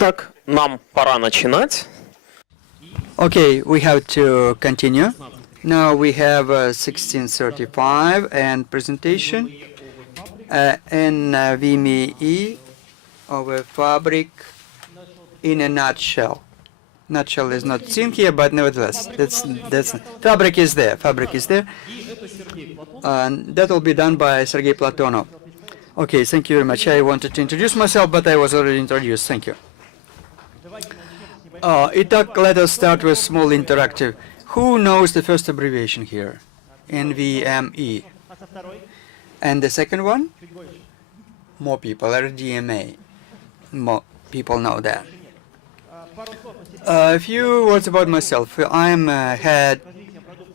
Итак, нам пора начинать. Okay, we have to continue. Now we have 1635 and presentation. NVMe of a fabric in a nutshell. Nutshell is not seen here, but nevertheless, that's fabric is there. Fabric is there. That will be done by Sergey Platonov. Okay, thank you very much. I wanted to introduce myself, but I was already introduced. Thank you. Let us start with small interactive. Who knows the first abbreviation here? NVMe. And the second one? More people, RDMA. More people know that. A few words about myself. I'm head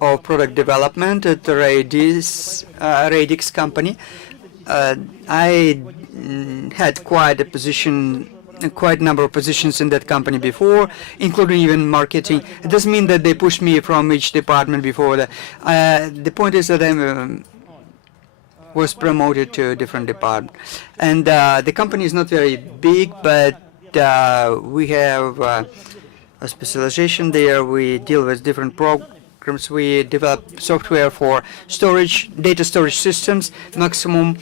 of product development at the RAIDIX company. I had quite a number of positions in that company before, including even marketing. It doesn't mean that they pushed me from each department before that. The point is that I was promoted to a different department. And the company is not very big, but we have a specialization there. We deal with different programs. We develop software for storage, data storage systems, maximum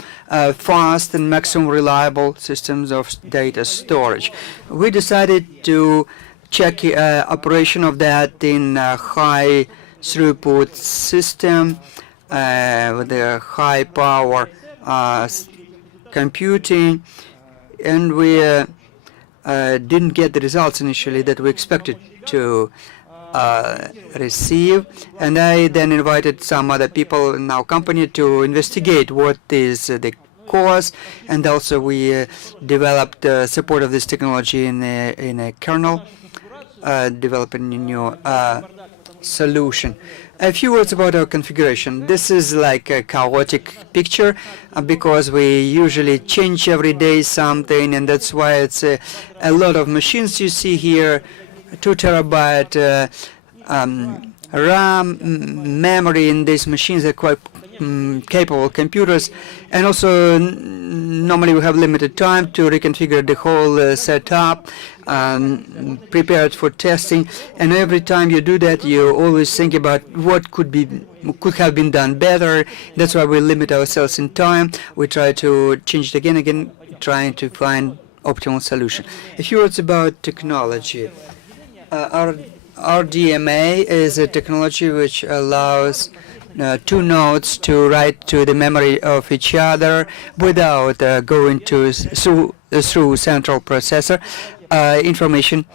fast and maximum reliable systems of data storage. We decided to check operation of that in a high throughput system with a high power computing, and we didn't get the results initially that we expected to receive, and I then invited some other people in our company to investigate what is the cause, and also we developed support of this technology in a kernel, developing a new solution. A few words about our configuration. This is like a chaotic picture because we usually change every day something, and that's why it's a lot of machines you see here. 2 terabyte RAM memory in these machines are quite capable computers, and also normally we have limited time to reconfigure the whole setup, prepare it for testing, and every time you do that you always think about what could have been done better. That's why we limit ourselves in time. We try to change it again, trying to find optimal solution. A few words about technology. Our RDMA is a technology which allows 2 nodes to write to the memory of each other without going through central processor information,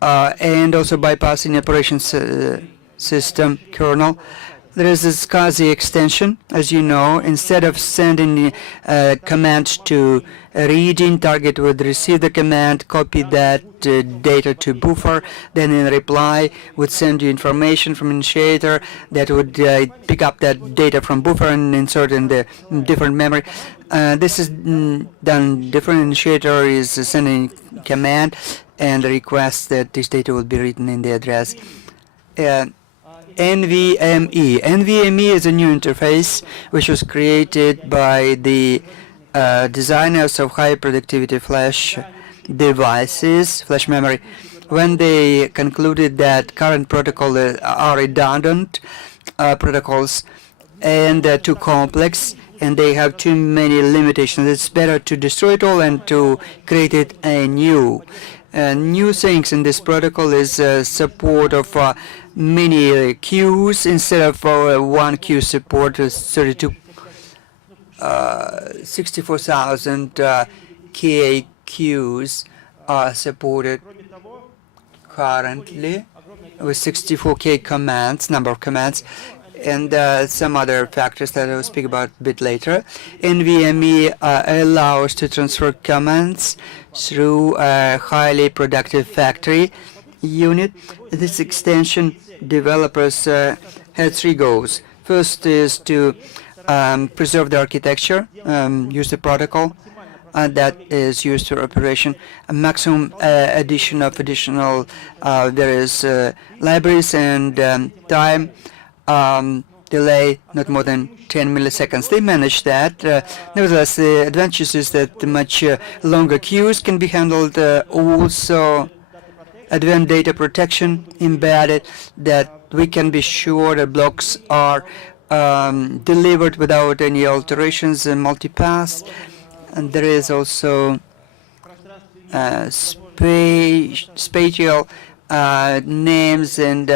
and also bypassing operations system kernel. There is this SCSI extension, as you know. Instead of sending a command to a reading, target would receive the command, copy that data to buffer, then in reply would send you information from initiator that would pick up that data from buffer and insert in the different memory. This is done different. Initiator is sending command and requests that this data will be written in the address. NVMe. NVMe is a new interface which was created by the designers of high productivity flash devices, flash memory, when they concluded that current protocols are redundant protocols and they're too complex and they have too many limitations. It's better to destroy it all and to create it anew. New things in this protocol is support of many queues instead of one queue support. 64,000 K queues are supported currently with 64K commands, number of commands, and some other factors that I will speak about a bit later. NVMe allows to transfer commands through a highly productive factory unit. This extension developers had 3 goals. First is to preserve the architecture, use the protocol that is used for operation, a maximum addition of additional various libraries and time delay not more than 10 milliseconds. They manage that. Nevertheless, the advantage is that much longer queues can be handled. Also, advanced data protection embedded, that we can be sure that blocks are delivered without any alterations in multipass. And there is also spatial names and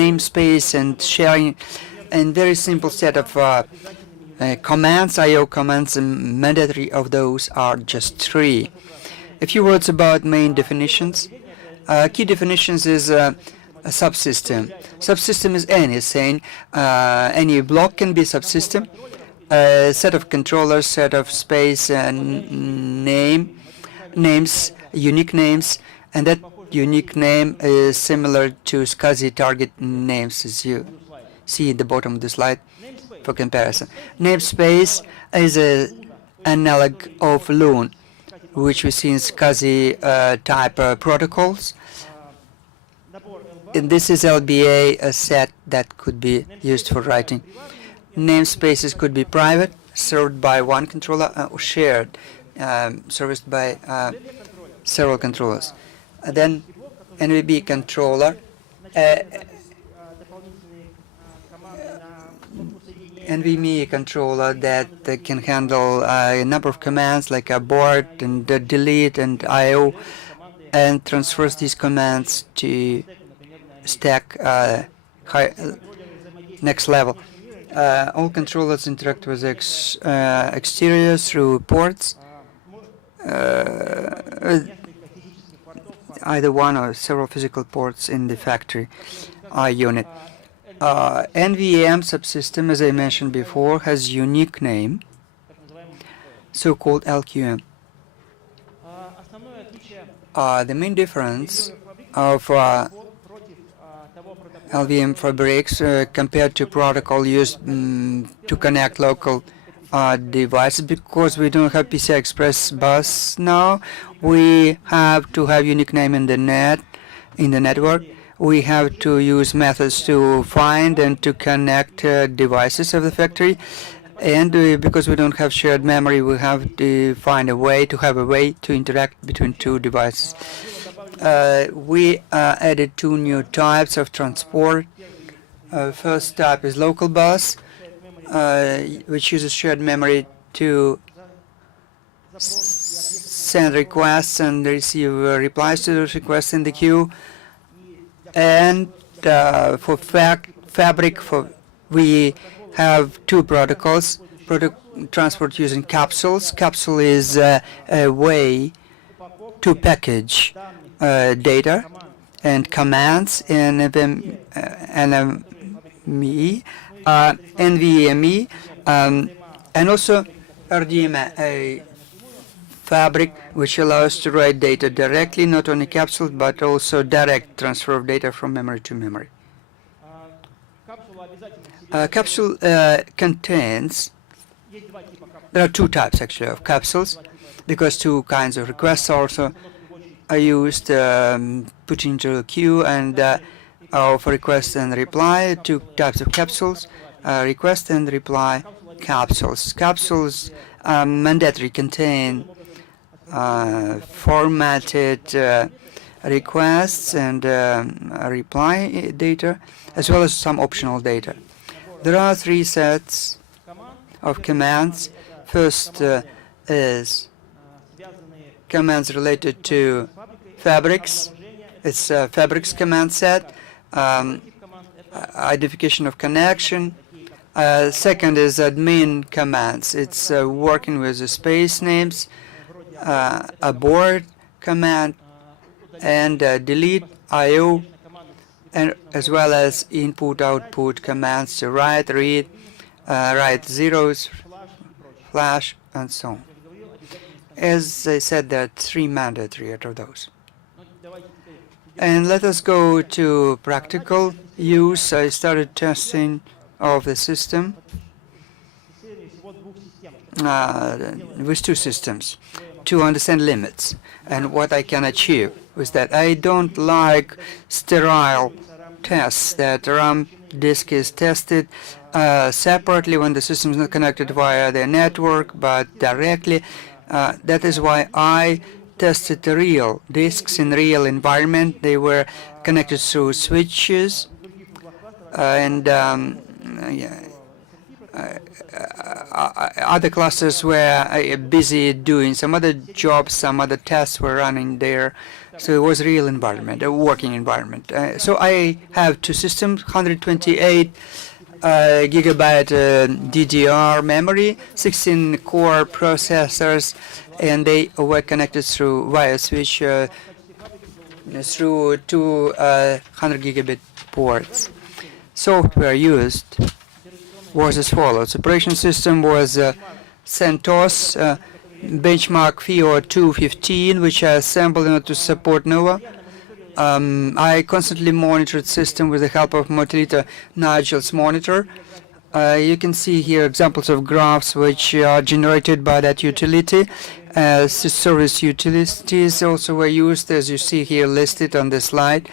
namespace and sharing, and very simple set of commands, I/O commands, and mandatory of those are just 3. A few words about main definitions. Key definitions is a subsystem. Subsystem is anything. Any block can be subsystem. A set of controllers, set of space and names, unique names, and that unique name is similar to SCSI target names, as you see at the bottom of the slide for comparison. Namespace is an analog of LUN, which we see in SCSI type protocols. And this is LBA, a set that could be used for writing. Namespaces could be private, served by one controller, or shared, serviced by several controllers. Then NVB controller, NVMe controller that can handle a number of commands like abort and delete and I/O, and transfers these commands to stack next level. All controllers interact with exterior through ports, either one or several physical ports in the factory unit. NVM subsystem, as I mentioned before, has unique name, so-called LQM. The main difference of LVM fabrics compared to protocol used to connect local devices, because we don't have PCI Express bus now, we have to have unique name in the network. We have to use methods to find and to connect devices of the factory, and because we don't have shared memory, we have to find a way to interact between two devices. We added 2 new types of transport. First type is local bus, which uses shared memory to send requests and receive replies to those requests in the queue. And for fabric, we have 2 protocols. Transport using capsules. Capsule is a way to package data and commands in NVMe, and also RDMA, a fabric which allows to write data directly, not only capsules, but also direct transfer of data from memory to memory. Capsule contains, there are 2 types actually of capsules, because 2 kinds of requests also are used, put into a queue, and for request and reply, 2 types of capsules, request and reply capsules. Capsules mandatory contain formatted requests and reply data, as well as some optional data. There are 3 sets of commands. First is commands related to fabrics. It's a fabrics command set, identification of connection. Second is admin commands. It's working with the space names, abort command, and delete, I/O, and as well as input-output commands to write, read, write zeros, flash, and so on. As I said, there are 3 mandatory out of those. And let us go to practical use. I started testing of the system with 2 systems to understand limits and what I can achieve with that. I don't like sterile tests that RAM disk is tested separately when the system is not connected via the network, but directly. That is why I tested the real disks in real environment. They were connected through switches and other clusters were busy doing some other jobs, some other tests were running there. So it was a real environment, a working environment. So I have two systems, 128 gigabyte DDR memory, 16 core processors, and they were connected through via switch through two 100 gigabit ports. Software used was as follows. Operation system was CentOS benchmark FIO 215, which I assembled in order to support NUMA. I constantly monitored system with the help of multiliter Nigel's monitor. You can see here examples of graphs which are generated by that utility. Service utilities also were used, as you see here listed on the slide.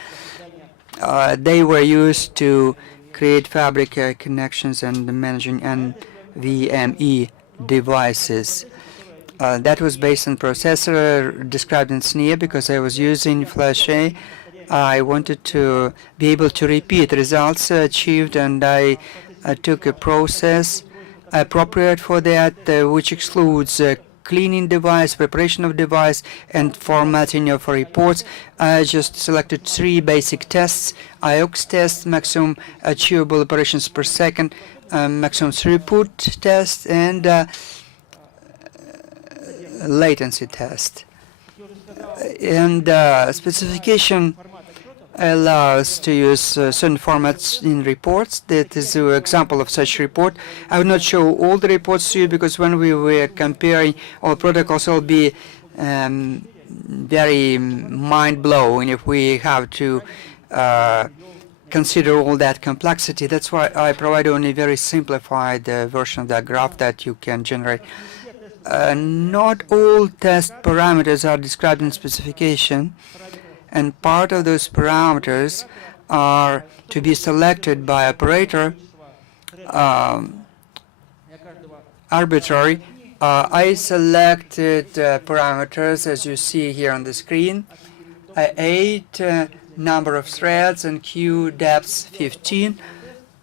They were used to create fabric connections and managing NVMe devices. That was based on processor described in SNIA because I was using Flash A. I wanted to be able to repeat results achieved, and I took a process appropriate for that, which excludes cleaning device, preparation of device, and formatting of reports. I just selected 3 basic tests: IOX test, maximum achievable operations per second, maximum throughput test, and latency test. And specification allows to use certain formats in reports. That is an example of such report. I will not show all the reports to you because when we were comparing all protocols, it will be very mind-blowing if we have to consider all that complexity. That's why I provide only very simplified version of that graph that you can generate. Not all test parameters are described in specification, and part of those parameters are to be selected by operator arbitrary. I selected parameters as you see here on the screen. 8 number of threads and queue depth 16,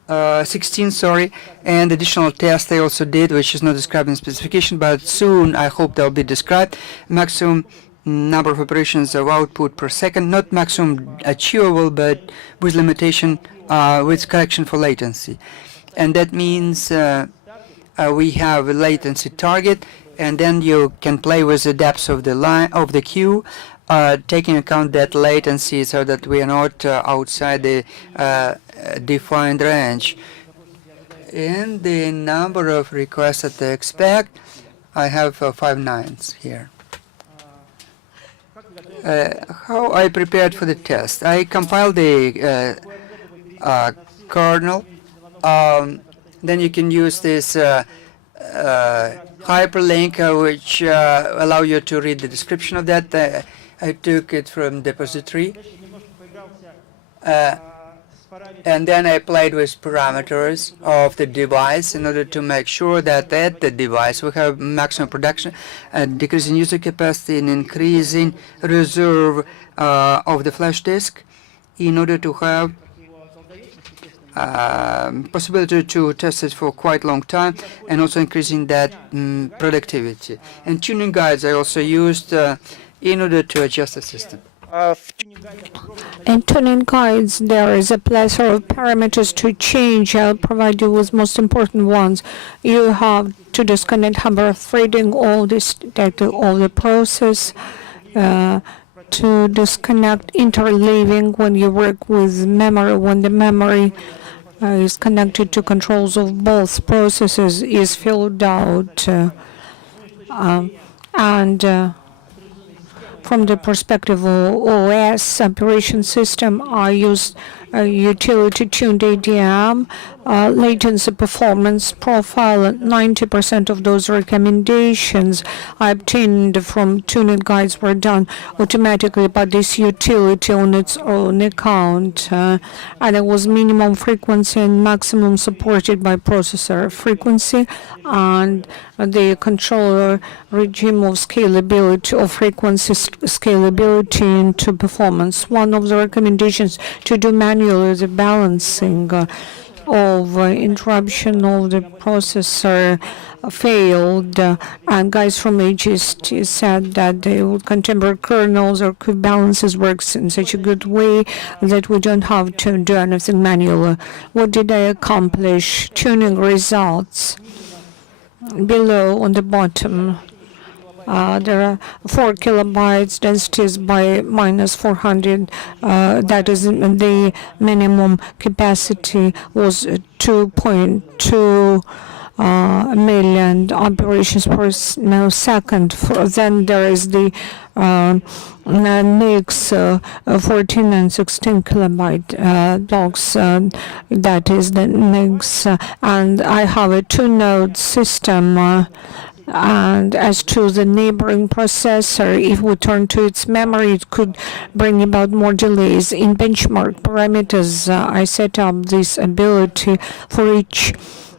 and additional tests I also did, which is not described in specification, but soon I hope they'll be described. Maximum number of operations of output per second, not maximum achievable, but with limitation, with correction for latency. And that means we have a latency target, and then you can play with the depth of the line of the queue, taking account that latency so that we are not outside the defined range. And the number of requests that I expect, I have 5 nines here. How I prepared for the test. I compiled the kernel. Then you can use this hyperlink, which allow you to read the description of that. I took it from depository. And then I played with parameters of the device in order to make sure that at the device we have maximum production, decreasing user capacity and increasing reserve of the flash disk in order to have possibility to test it for quite a long time, and also increasing that productivity. And tuning guides I also used in order to adjust the system. In tuning guides, there is a plethora of parameters to change. I'll provide you with most important ones. You have to disconnect number of threading, all this data, all the process, to disconnect interleaving when you work with memory, when the memory is connected to controls of both processes is filled out, and from the perspective of OS operation system, I used utility-tuned ADM, latency performance profile. 90% of those recommendations I obtained from tuning guides were done automatically by this utility on its own account. And it was minimum frequency and maximum supported by processor frequency, and the controller regime of scalability of frequency scalability into performance. One of the recommendations to do manually the balancing of interruption of the processor failed, and guys from HST said that the contemporary kernels or kube balances works in such a good way that we don't have to do anything manually. What did I accomplish? Tuning results. Below on the bottom, there are 4 kilobytes densities by minus 400. That is the minimum capacity was 2.2 million operations per millisecond. Then there is the NICs 14 and 16 kilobyte blocks. That is the NICs, and I have a 2-node system. And as to the neighboring processor, if we turn to its memory, it could bring about more delays. In benchmark parameters, I set up this ability for each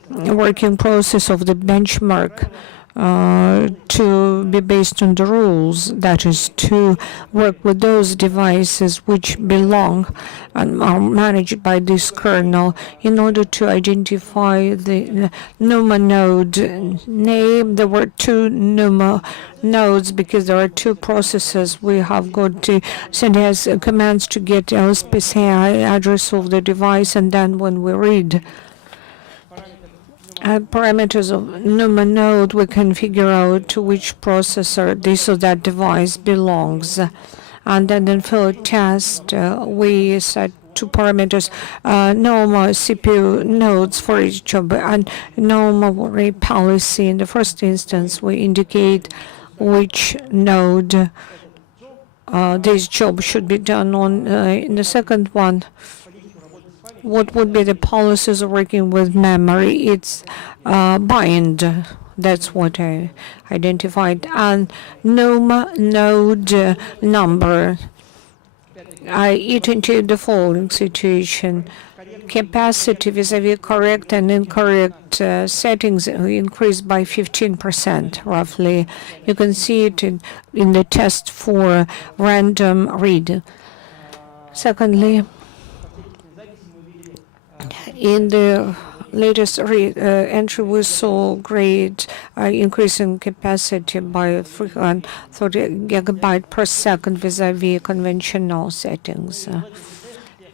working process of the benchmark to be based on the rules, that is, to work with those devices which belong and are managed by this kernel in order to identify the NUMA node name. There were 2 NUMA nodes because there are 2 processes. We have got to send us commands to get LSPCI address of the device, and then when we read parameters of NUMA node, we can figure out to which processor this or that device belongs. And then in field test, we set 2 parameters, NUMA CPU nodes for each job, and NUMA rate policy. In the first instance, we indicate which node this job should be done on. In the second one, what would be the policies of working with memory? It's bind. That's what I identified. And NUMA node number. I identified the following situation. Capacity vis-a-vis correct and incorrect settings increased by 15%, roughly. You can see it in the test for random read. Secondly, in the latest entry, we saw great increase in capacity by 330 gigabyte per second vis-a-vis conventional settings.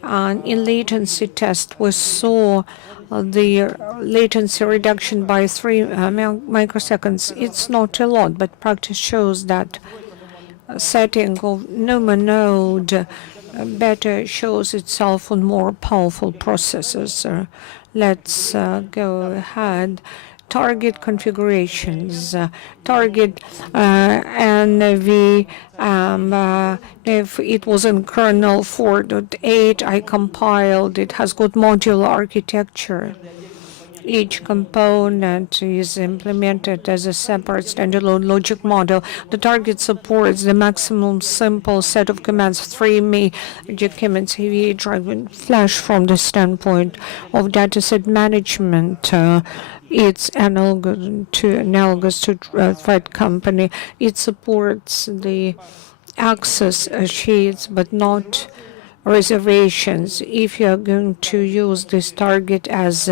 And in latency test, we saw the latency reduction by 3 microseconds. It's not a lot, but practice shows that setting of NUMA node better shows itself on more powerful processors. Let's go ahead. Target configurations. Target NVMe. If it was in kernel 4.8, I compiled. It has got modular architecture. Each component is implemented as a separate standalone logic model. The target supports the maximum simple set of commands, 3 commands, heavy driving flash from the standpoint of dataset management. It's analogous to Thread Company. It supports the access sheets, but not reservations. If you are going to use this target as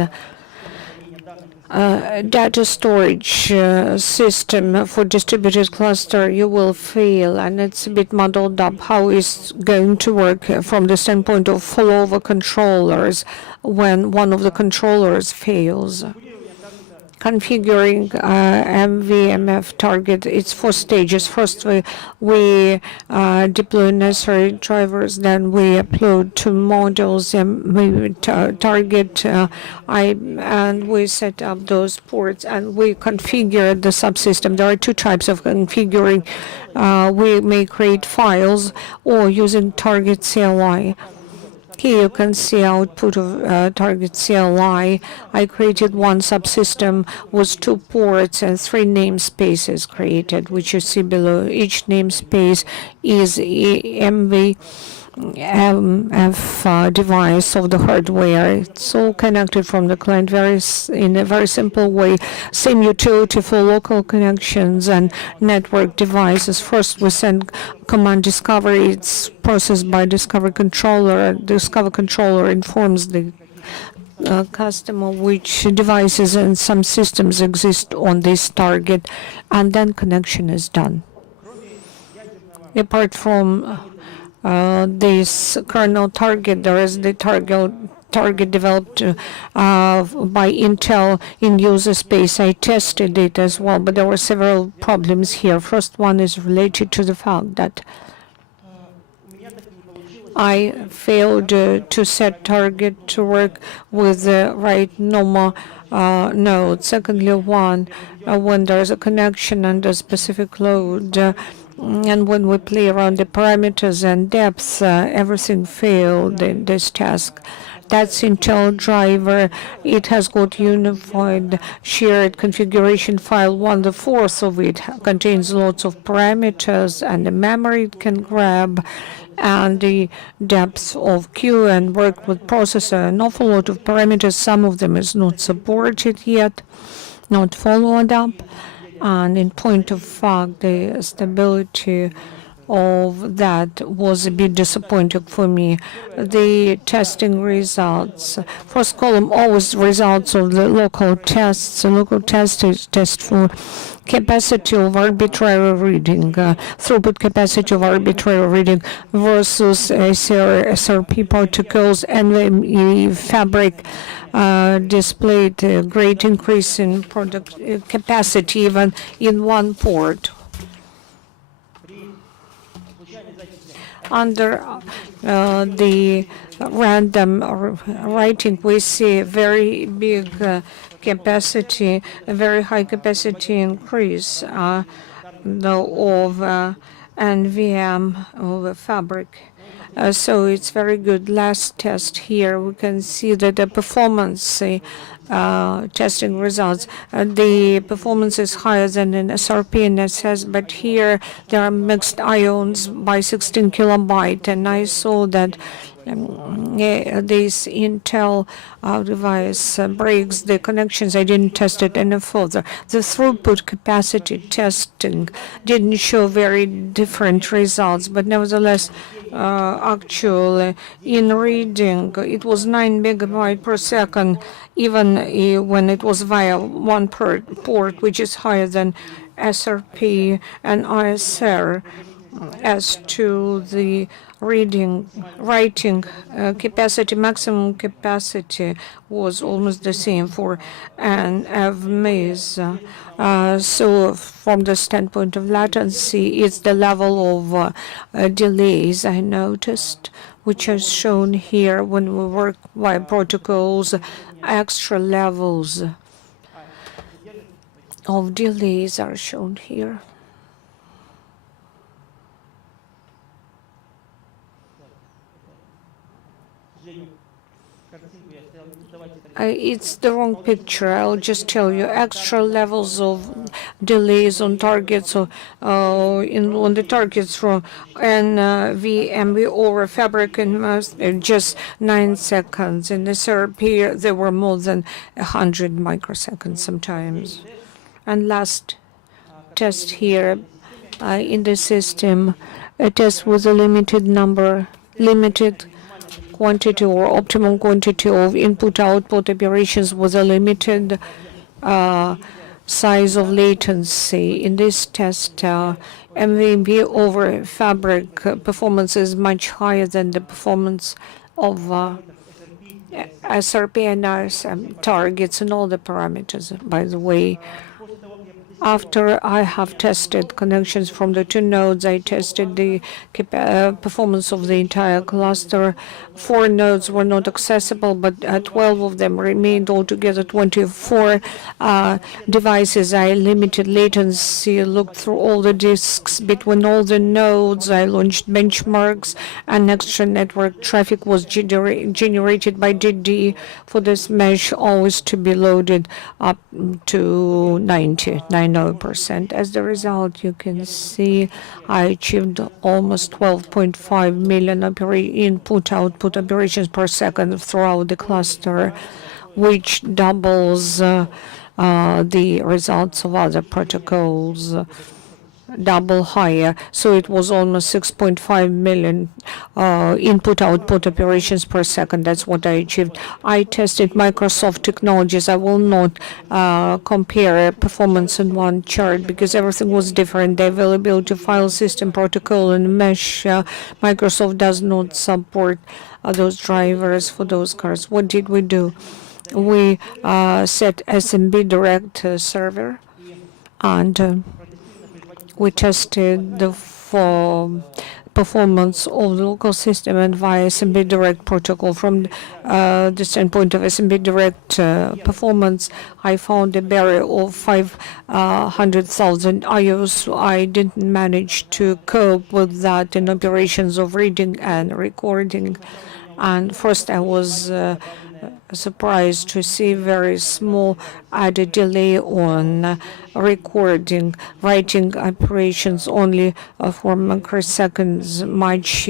data storage system for distributed cluster, you will fail, and it's a bit muddled up how it's going to work from the standpoint of flow-over controllers when one of the controllers fails. Configuring NVMf target, it's 4 stages. First, we deploy necessary drivers, then we upload 2 modules, and we target, and we set up those ports, and we configure the subsystem. There are 2 types of configuring. We may create files or using target CLI. Here you can see output of target CLI. I created one subsystem with 2 ports and 3 namespaces created, which you see below. Each namespace is MV device of the hardware. It's all connected from the client in a very simple way. Same utility for local connections and network devices. First, we send command discovery. It's processed by discovery controller. Discovery controller informs the customer which devices and some systems exist on this target, and then connection is done. Apart from this kernel target, there is the target developed by Intel in user space. I tested it as well, but there were several problems here. First one is related to the fact that I failed to set target to work with the right NUMA node. Secondly, when there is a connection under specific load, and when we play around the parameters and depths, everything failed in this task. That's Intel driver. It has got unified shared configuration file. 1/4 of it contains lots of parameters and the memory it can grab and the depth of queue and work with processor. An awful lot of parameters. Some of them is not supported yet, not followed up. And in point of fact, the stability of that was a bit disappointing for me. The testing results. First column, always results of the local tests. The local test is test for capacity of arbitrary reading, throughput capacity of arbitrary reading versus SRP protocols, NVMe fabric displayed a great increase in product capacity even in one port. Under the random writing, we see very big capacity, a very high capacity increase of NVM of fabric. So it's very good. Last test here, we can see that the performance testing results. The performance is higher than in SRP and SS, but here there are mixed ions by 16 kilobyte, and I saw that this Intel device breaks the connections. I didn't test it any further. The throughput capacity testing didn't show very different results, but nevertheless, actually, in reading, it was 9 megabyte per second, even when it was via one port, which is higher than SRP and ISR. As to the writing capacity, maximum capacity was almost the same for NVMe. So from the standpoint of latency, it's the level of delays I noticed, which is shown here when we work via protocols. Extra levels of delays are shown here. It's the wrong picture. I'll just tell you extra levels of delays on targets on the targets from NVMe over fabric in just 9 seconds. In the SRP, there were more than 100 microseconds sometimes. And last test here in the system, a test with a limited quantity or optimum quantity of input-output operations with a limited size of latency. In this test, NVMe over fabric performance is much higher than the performance of SRP and RSM targets and all the parameters, by the way. After I have tested connections from the two nodes, I tested the performance of the entire cluster. 4 nodes were not accessible, but 12 of them remained. Altogether 24 devices. I limited latency, looked through all the disks between all the nodes. I launched benchmarks, and extra network traffic was generated by DD for this mesh, always to be loaded up to 90%. As the result, you can see I achieved almost 12.5 million input-output operations per second throughout the cluster, which doubles the results of other protocols, double higher. So it was almost 6.5 million input-output operations per second. That's what I achieved. I tested Microsoft technologies. I will not compare performance in one chart because everything was different. The availability of file system protocol and mesh, Microsoft does not support those drivers for those cards. What did we do? We set SMB Direct server, and we tested the performance of the local system and via SMB Direct protocol. From the standpoint of SMB Direct performance, I found a barrier of 500,000 IOs. I didn't manage to cope with that in operations of reading and recording. And first I was surprised to see very small added delay on recording. Writing operations only for microseconds, much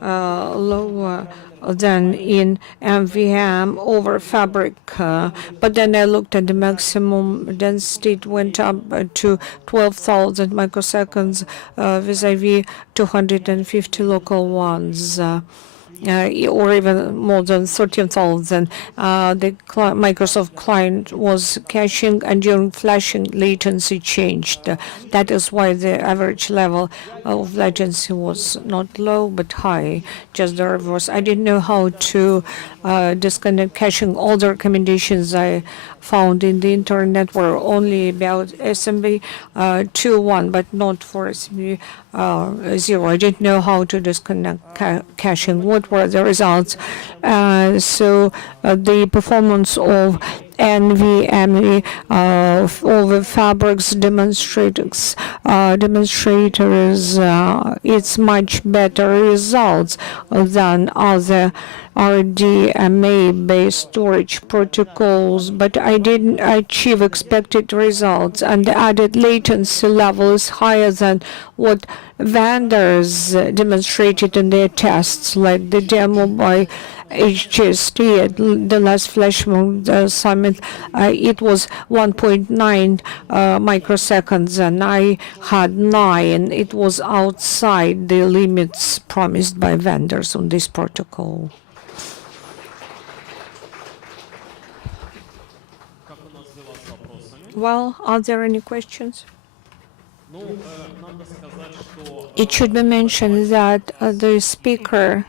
lower than in NVM over Fabric. But then I looked at the maximum density. It went up to 12,000 microseconds vis-a-vis 250 local ones. Or even more than 13,000. The Microsoft client was caching, and during flashing, latency changed. That is why the average level of latency was not low but high, just the reverse. I didn't know how to disconnect caching. All the recommendations I found in the internet were only about SMB 2.1, but not for SMB 0. I didn't know how to disconnect caching. What were the results? The performance of NVMe over Fabric's demonstrators, it's much better results than other RDMA-based storage protocols, but I didn't achieve expected results, and the added latency level is higher than what vendors demonstrated in their tests, like the demo by HGST at the last Flash Mode Summit. It was 1.9 microseconds, and I had 9. It was outside the limits promised by vendors on this protocol. Well, are there any questions? It should be mentioned that the speaker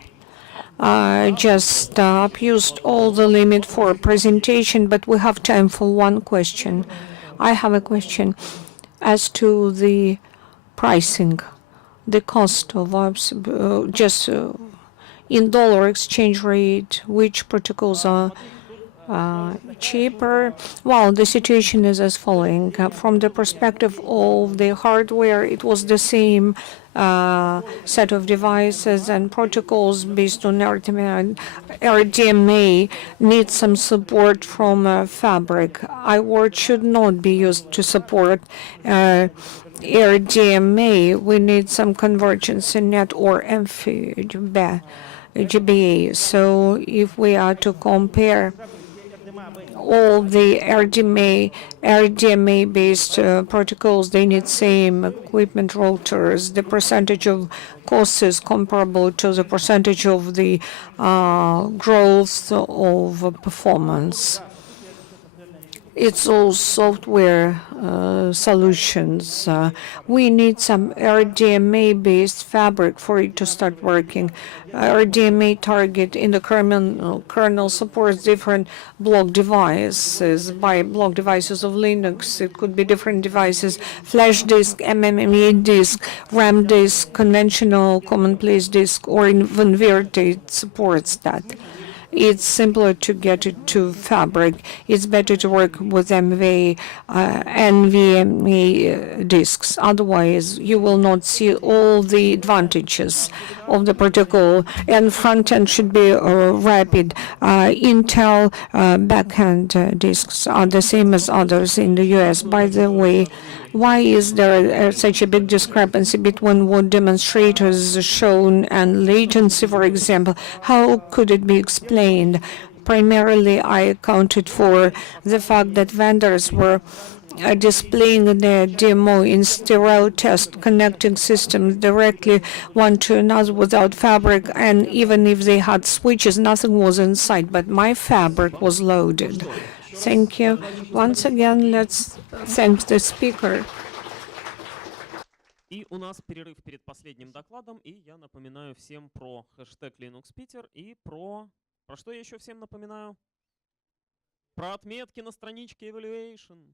just used all the limit for presentation, but we have time for one question. I have a question as to the pricing, the cost of just in dollar exchange rate, which protocols are cheaper. Well, the situation is as following. From the perspective of the hardware, it was the same set of devices and protocols based on RDMA need some support from Fabric. iWord should not be used to support RDMA. We need some convergence in net or GBA. So if we are to compare all the RDMA-based protocols, they need same equipment routers. The percentage of cost is comparable to the percentage of the growth of performance. It's all software solutions. We need some RDMA-based fabric for it to start working. RDMA target in the kernel supports different block devices. By block devices of Linux, it could be different devices: flash disk, NVMe disk, RAM disk, conventional commonplace disk, or even Virtual. It supports that. It's simpler to get it to Fabric. It's better to work with NVMe disks. Otherwise, you will not see all the advantages of the protocol. And front end should be rapid. Intel backend disks are the same as others in the US. By the way, why is there such a big discrepancy between what demonstrators shown and latency, for example? How could it be explained? Primarily, I accounted for the fact that vendors were displaying their demo in stereo test, connecting systems directly one to another without Fabric, and even if they had switches, nothing was inside, but my Fabric was loaded. Thank you. Once again, let's thank the speaker. И у нас перерыв перед последним докладом, и я напоминаю всем про хэштег LinuxPeter и про что я еще всем напоминаю? Про отметки на страничке Evaluation.